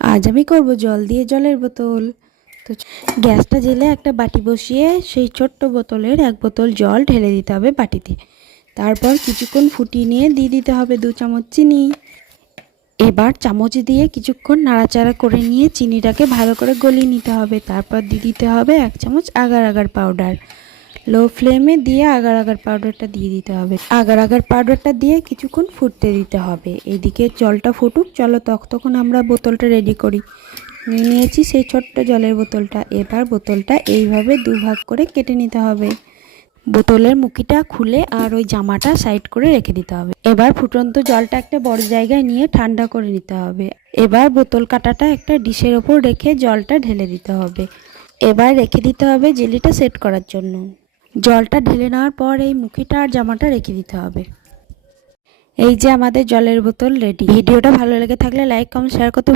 আজ আমি করব জল দিয়ে জলের বোতল। তো গ্যাসটা জেলে একটা বাটি বসিয়ে সেই ছোট্ট বোতলের 1 বোতল জল ঢেলে দিতে হবে বাটিতে। তারপর কিছুক্ষণ ফুটিয়ে নিয়ে দিয়ে দিতে হবে 2 চামচ চিনি। এবার চামচ দিয়ে কিছুক্ষণ নাড়াচাড়া করে নিয়ে চিনিটাকে ভালো করে গলিয়ে নিতে হবে। তারপর দিয়ে দিতে হবে 1 চামচ আগার আগার পাউডার। লো ফ্লেমে দিয়ে আগার আগার পাউডারটা দিয়ে দিতে হবে। আগার আগার পাউডারটা দিয়ে কিছুক্ষণ ফুটতে দিতে হবে। এইদিকে জলটা ফুটুক, চলো ততক্ষণ আমরা বোতলটা রেডি করি। নিয়ে নিয়েছি সেই ছোট্ট জলের বোতলটা। এবার বোতলটা এইভাবে 2 ভাগ করে কেটে নিতে হবে। বোতলের মুখিটা খুলে আর ওই জামাটা সাইড করে রেখে দিতে হবে। এবার ফুটন্ত জলটা একটা বড় জায়গায় নিয়ে ঠান্ডা করে নিতে হবে। এবার বোতল কাটাটা একটা ডিশের ওপর রেখে জলটা ঢেলে দিতে হবে। এবার রেখে দিতে হবে জেলিটা সেট করার জন্য। জলটা ঢেলে নেওয়ার পর এই মুখিটা আর জামাটা রেখে দিতে হবে। এই যে আমাদের জলের বোতল রেডি। ভিডিওটা ভালো লেগে থাকলে লাইক, কমেন্ট, শেয়ার করতে